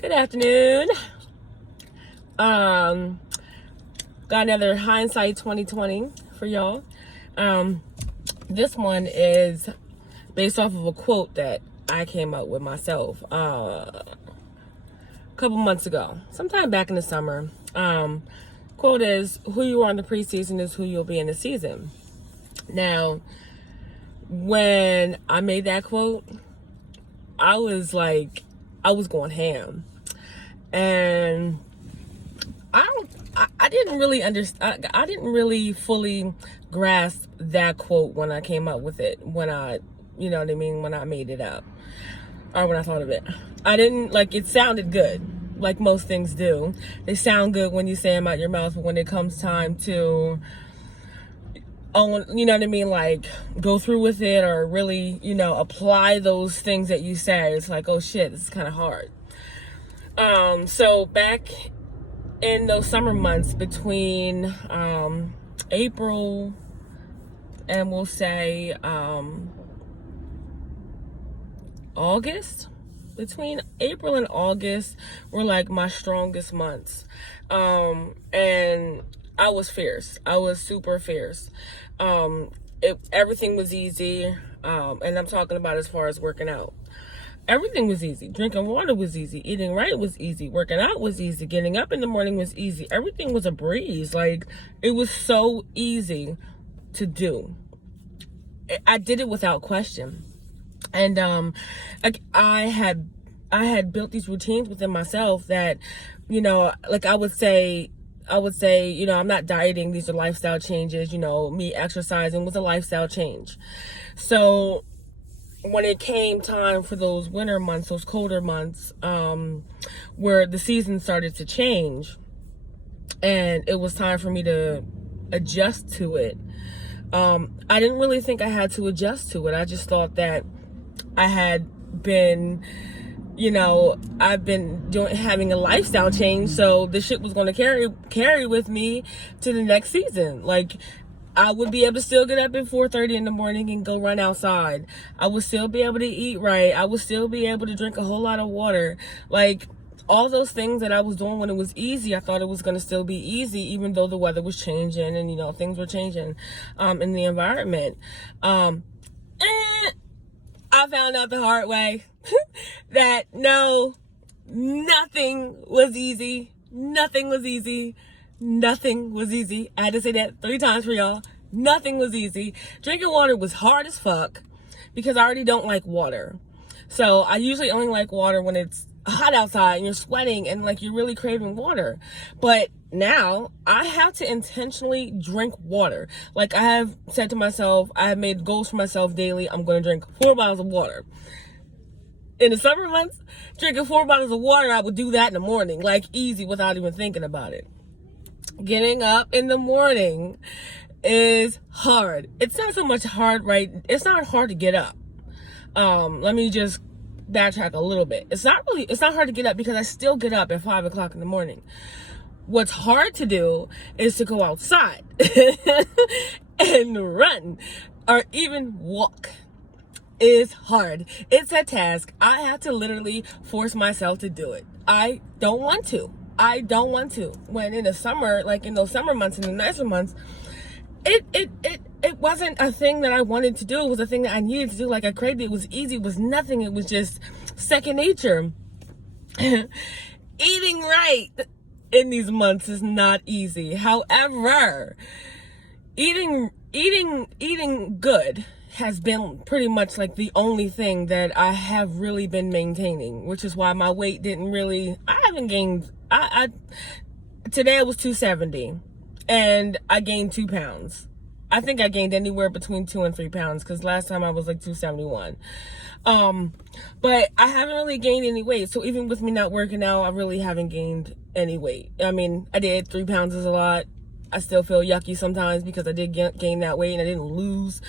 Good afternoon. Got another hindsight 2020 for y'all. This one is based off of a quote that I came up with myself a couple months ago, sometime back in the summer. Quote is, "Who you are in the preseason is who you'll be in the season." Now, when I made that quote, I was going ham. And I didn't really understand. I didn't really fully grasp that quote when I came up with it. When I made it up, or when I thought of it, I didn't it sounded good, like most things do. They sound good when you say them out your mouth, but when it comes time to go through with it or really, apply those things that you say, it's like, oh shit, this is kind of hard. So back in those summer months between April and we'll say August, between April and August were like my strongest months. And I was fierce. I was super fierce. Everything was easy. And I'm talking about as far as working out. Everything was easy. Drinking water was easy. Eating right was easy. Working out was easy. Getting up in the morning was easy. Everything was a breeze. It was so easy to do. I did it without question. And I had built these routines within myself that, I would say, I'm not dieting. These are lifestyle changes. Me exercising was a lifestyle change. So when it came time for those winter months, those colder months, where the season started to change and it was time for me to adjust to it, I didn't really think I had to adjust to it. I just thought that I had been, I've been having a lifestyle change, so this shit was going to carry with me to the next season. I would be able to still get up at 4:30 in the morning and go run outside. I would still be able to eat right. I would still be able to drink a whole lot of water. All those things that I was doing when it was easy, I thought it was going to still be easy, even though the weather was changing and, things were changing in the environment. I found out the hard way that no, nothing was easy. Nothing was easy. Nothing was easy. I had to say that 3 times for y'all. Nothing was easy. Drinking water was hard as fuck because I already don't like water. So I usually only like water when it's hot outside and you're sweating and you're really craving water. But now I have to intentionally drink water. I have said to myself, I have made goals for myself daily. I'm going to drink 4 bottles of water. In the summer months, drinking 4 bottles of water, I would do that in the morning, easy, without even thinking about it. Getting up in the morning is hard. It's not so much hard, right? It's not hard to get up. Let me just backtrack a little bit. It's not hard to get up because I still get up at 5 o'clock in the morning. What's hard to do is to go outside and run or even walk. Is hard. It's a task. I have to literally force myself to do it. I don't want to. When in the summer, in those summer months and the nicer months, it wasn't a thing that I wanted to do. It was a thing that I needed to do. I craved it. It was easy. It was nothing. It was just second nature. Eating right in these months is not easy. However, eating good has been pretty much the only thing that I have really been maintaining, which is why my weight I haven't gained. Today I was 270 and I gained 2 pounds. I think I gained anywhere between 2 and 3 pounds because last time I was 271. But I haven't really gained any weight. So even with me not working out, I really haven't gained any weight. I mean, I did. 3 pounds is a lot. I still feel yucky sometimes because I did gain that weight and I didn't lose.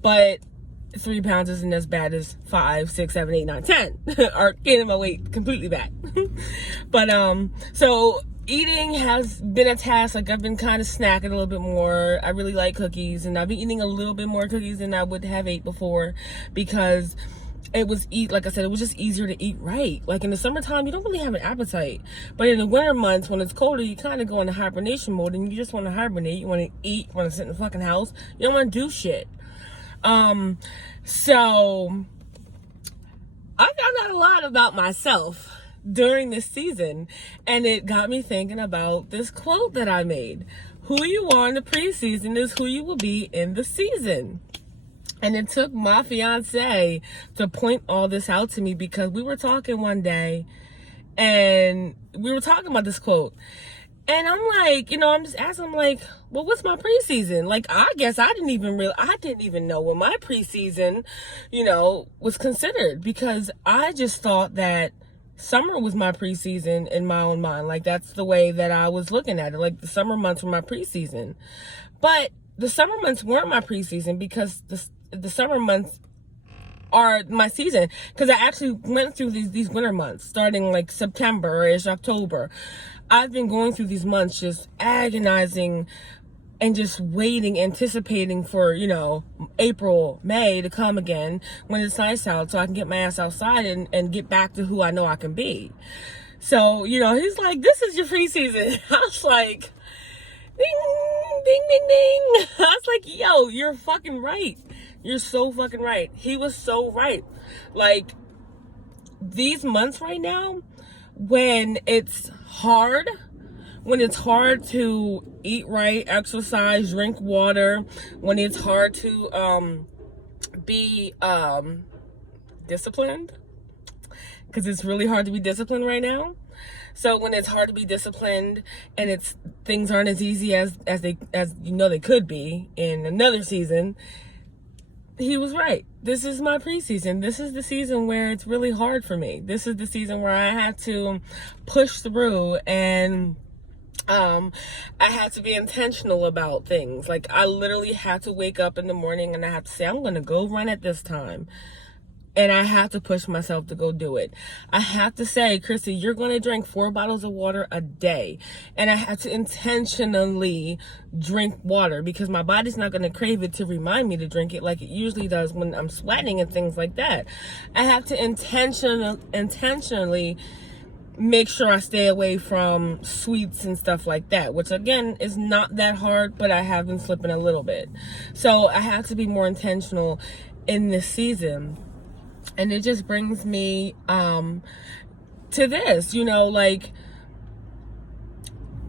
But 3 pounds isn't as bad as 5, 6, 7, 8, 9, 10. Or gaining my weight completely back. But, so eating has been a task. I've been kind of snacking a little bit more. I really like cookies and I've been eating a little bit more cookies than I would have ate before because it was like I said, it was just easier to eat right. Like in the summertime, you don't really have an appetite, but in the winter months when it's colder, you kind of go into hibernation mode, and you just want to hibernate. You want to eat, you want to sit in the fucking house, you don't want to do shit. So I found out a lot about myself during this season, and it got me thinking about this quote that I made: who you are in the preseason is who you will be in the season. And it took my fiance to point all this out to me, because we were talking one day and we were talking about this quote. And I'm like, I'm just asking him, like, well, what's my preseason? Like, I guess I didn't even know what my preseason, was considered, because I just thought that summer was my preseason in my own mind. Like, that's the way that I was looking at it. Like, the summer months were my preseason. But the summer months weren't my preseason, because the summer months are my season, because I actually went through these winter months starting like September or October. I've been going through these months just agonizing and just waiting, anticipating for, April, May to come again when it's nice out, so I can get my ass outside and get back to who I know I can be. So, he's like, this is your preseason. I was like, ding, ding, ding, ding. I was like, yo, you're fucking right. You're so fucking right. He was so right. Like, these months right now, when it's hard to eat right, exercise, drink water, when it's hard to be disciplined, because it's really hard to be disciplined right now. So when it's hard to be disciplined, and things aren't as easy as they could be in another season, he was right. This is my preseason. This is the season where it's really hard for me. This is the season where I had to push through, and I had to be intentional about things. Like, I literally had to wake up in the morning and I had to say, I'm going to go run at this time. And I have to push myself to go do it. I have to say, Chrissy, you're going to drink 4 bottles of water a day. And I have to intentionally drink water, because my body's not going to crave it to remind me to drink it like it usually does when I'm sweating and things like that. I have to intentionally make sure I stay away from sweets and stuff like that, which again is not that hard, but I have been slipping a little bit. So I have to be more intentional in this season. And it just brings me to this, like,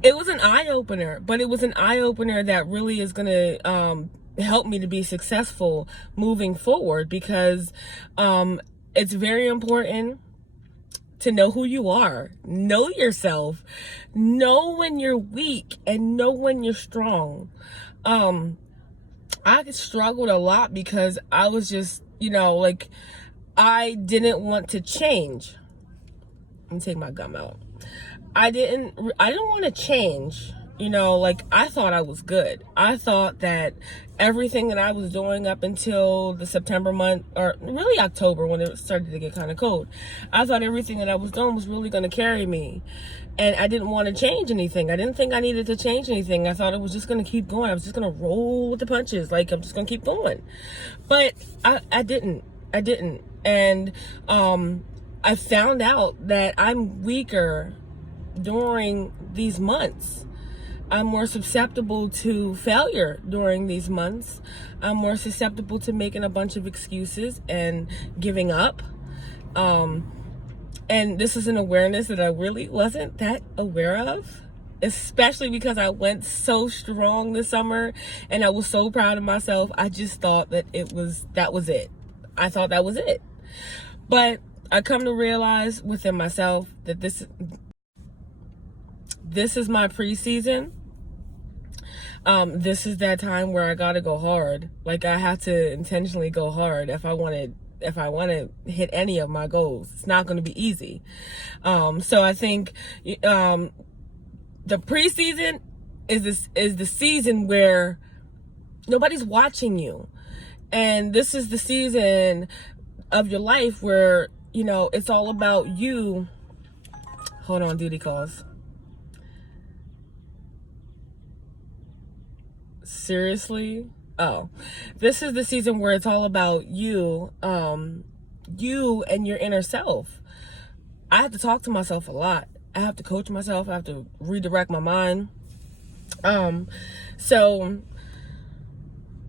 it was an eye-opener, but it was an eye-opener that really is going to help me to be successful moving forward, because it's very important to know who you are, know yourself, know when you're weak, and know when you're strong. I struggled a lot because I was just, I didn't want to change. Let me take my gum out. I didn't want to change. I thought I was good. I thought that everything that I was doing up until the September month, or really October when it started to get kind of cold, I thought everything that I was doing was really going to carry me. And I didn't want to change anything. I didn't think I needed to change anything. I thought it was just going to keep going. I was just going to roll with the punches. Like, I'm just going to keep going. But I didn't. And I found out that I'm weaker during these months. I'm more susceptible to failure during these months. I'm more susceptible to making a bunch of excuses and giving up. And this is an awareness that I really wasn't that aware of, especially because I went so strong this summer and I was so proud of myself. I just thought that that was it. I thought that was it. But I come to realize within myself that this is my preseason. This is that time where I gotta go hard. Like, I have to intentionally go hard if I want to hit any of my goals. It's not going to be easy. So I think the preseason is the season where nobody's watching you, and this is the season of your life where it's all about you. Hold on, duty calls. Seriously? Oh, this is the season where it's all about you you and your inner self. I have to talk to myself a lot. I have to coach myself. I have to redirect my mind. So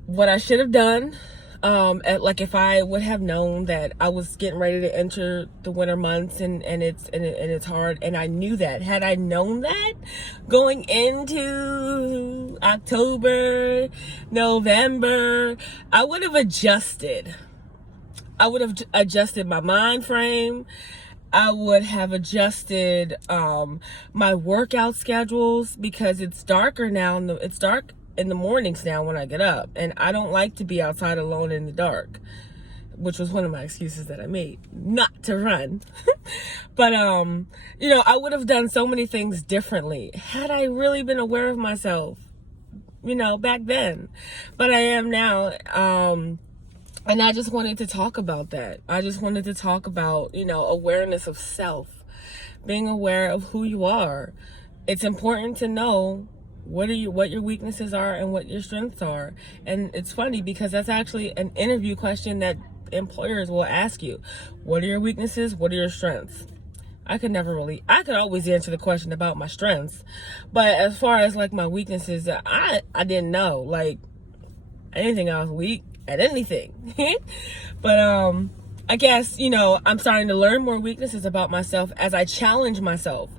what I should have done, like if I would have known that I was getting ready to enter the winter months and it's hard, and I knew that, had I known that going into October, November, I would have adjusted. I would have adjusted my mind frame. I would have adjusted my workout schedules, because it's darker now. It's dark in the mornings now when I get up, and I don't like to be outside alone in the dark, which was one of my excuses that I made not to run. But I would have done so many things differently had I really been aware of myself, back then. But I am now. And I just wanted to talk about that. I just wanted to talk about, awareness of self, being aware of who you are. It's important to know what your weaknesses are and what your strengths are. And it's funny because that's actually an interview question that employers will ask you. What are your weaknesses? What are your strengths? I could always answer the question about my strengths. But as far as like my weaknesses, I didn't know. Like, I didn't think I was weak at anything. But I guess, I'm starting to learn more weaknesses about myself as I challenge myself.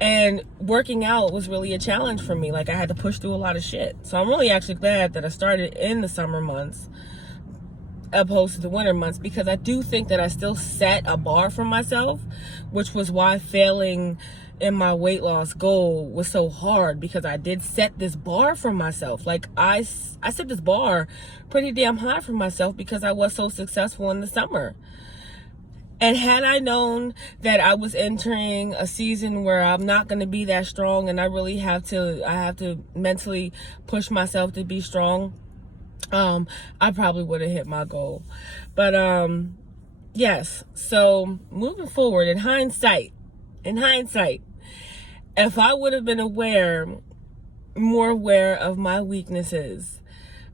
And working out was really a challenge for me. Like, I had to push through a lot of shit. So I'm really actually glad that I started in the summer months opposed to the winter months, because I do think that I still set a bar for myself, which was why failing in my weight loss goal was so hard, because I did set this bar for myself. Like, I set this bar pretty damn high for myself because I was so successful in the summer. And had I known that I was entering a season where I'm not going to be that strong, and I have to mentally push myself to be strong, I probably would have hit my goal. But yes, so moving forward, in hindsight, if I would have been more aware of my weaknesses,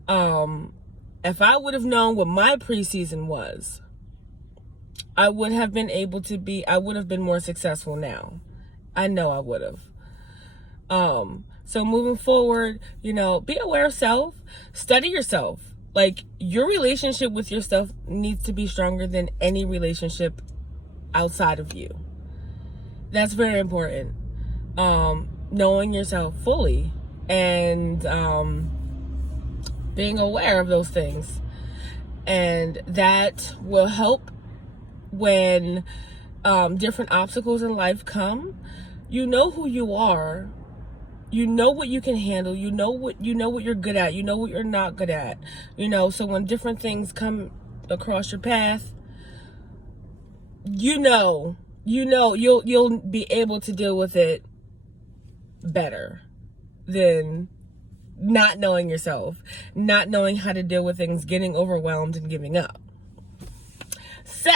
if I would have known what my preseason was, I would have been more successful now. I know I would have. So moving forward, be aware of self, study yourself. Like, your relationship with yourself needs to be stronger than any relationship outside of you. That's very important. Knowing yourself fully and being aware of those things. And that will help when different obstacles in life come. You know who you are. You know what you can handle. You know what you're good at. You know what you're not good at. So when different things come across your path, you'll be able to deal with it better than not knowing yourself, not knowing how to deal with things, getting overwhelmed and giving up. So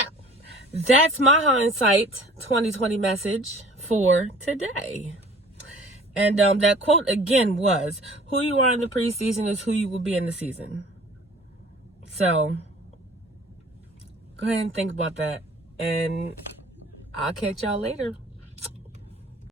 that's my hindsight 2020 message for today. And that quote again was, who you are in the preseason is who you will be in the season. So go ahead and think about that, and I'll catch y'all later.